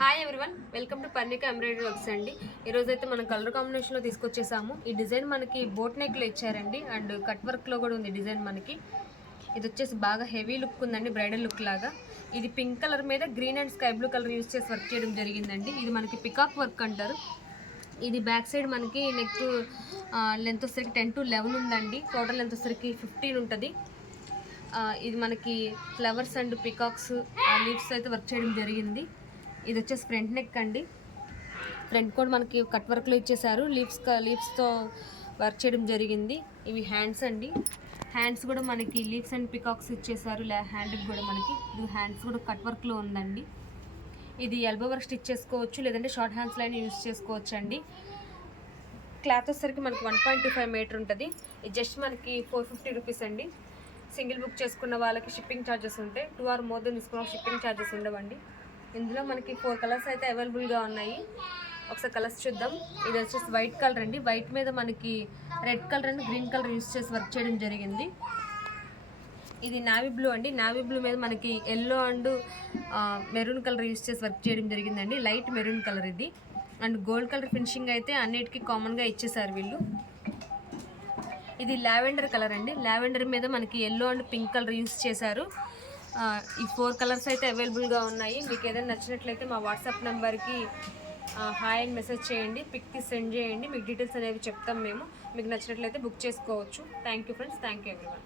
Hi everyone, welcome to Parnika embroidery works అండి. ఈరోజు అయితే మనం కలర్ కాంబినేషన్లో తీసుకొచ్చేసాము. ఈ డిజైన్ మనకి బోట్ నెక్లో ఇచ్చారండి అండ్ కట్ వర్క్లో కూడా ఉంది డిజైన్ మనకి. ఇది వచ్చేసి బాగా హెవీ లుక్ ఉందండి, బ్రైడల్ లుక్ లాగా. ఇది పింక్ కలర్ మీద green and sky blue colour use చేసి వర్క్ చేయడం జరిగిందండి. ఇది మనకి పికాక్ వర్క్ అంటారు. ఇది బ్యాక్ సైడ్ మనకి నెక్ లెంత్ వచ్చేసరికి 10 to 11 ఉందండి. టోటల్ లెంత్ వచ్చేసరికి 15 ఉంటుంది. ఇది మనకి ఫ్లవర్స్ అండ్ పికాక్స్ లీవ్స్ అయితే వర్క్ చేయడం జరిగింది. ఇది వచ్చేసి ఫ్రంట్ నెక్ అండి. ఫ్రంట్ కూడా మనకి కట్ వర్క్లో ఇచ్చేసారు. లీవ్స్తో వర్క్ చేయడం జరిగింది. ఇవి హ్యాండ్స్ అండి. హ్యాండ్స్ కూడా మనకి లీవ్స్ అండ్ పికాక్స్ ఇచ్చేసారు. హ్యాండ్కి కూడా మనకి హ్యాండ్స్ కూడా కట్ వర్క్లో ఉందండి. ఇది ఎల్బో వర్క్ స్టిచ్ చేసుకోవచ్చు, లేదంటే షార్ట్ హ్యాండ్స్ లైన్ యూజ్ చేసుకోవచ్చు అండి. క్లాత్ వచ్చేసరికి మనకి 1.25 మీటర్ ఉంటుంది. ఇది జస్ట్ మనకి 450 రూపీస్ అండి. సింగిల్ బుక్ చేసుకున్న వాళ్ళకి షిప్పింగ్ ఛార్జెస్ ఉంటాయి. 2 or more తీసుకున్న షిప్పింగ్ ఛార్జెస్ ఉండవండి. ఇందులో మనకి 4 కలర్స్ అయితే అవైలబుల్గా ఉన్నాయి. ఒకసారి కలర్స్ చూద్దాం. ఇది వచ్చేసి వైట్ కలర్ అండి. వైట్ మీద మనకి red colour and green colour use చేసి వర్క్ చేయడం జరిగింది. ఇది నావీ బ్లూ అండి. నావీ బ్లూ మీద మనకి yellow and maroon colour use చేసి వర్క్ చేయడం జరిగిందండి. లైట్ మెరూన్ కలర్ ఇది. అండ్ గోల్డ్ కలర్ ఫినిషింగ్ అయితే అన్నిటికీ కామన్గా ఇచ్చేసారు వీళ్ళు. ఇది లావెండర్ కలర్ అండి. లావెండర్ మీద మనకి yellow and pink colour use చేశారు. ఈ 4 కలర్స్ అయితే అవైలబుల్గా ఉన్నాయి. మీకు ఏదైనా నచ్చినట్లయితే మా వాట్సాప్ నెంబర్కి హాయ్ అని మెసేజ్ చేయండి, పిక్కి సెండ్ చేయండి. మీకు డీటెయిల్స్ అనేవి చెప్తాం మేము. మీకు నచ్చినట్లయితే బుక్ చేసుకోవచ్చు. Thank you friends, thank you everyone.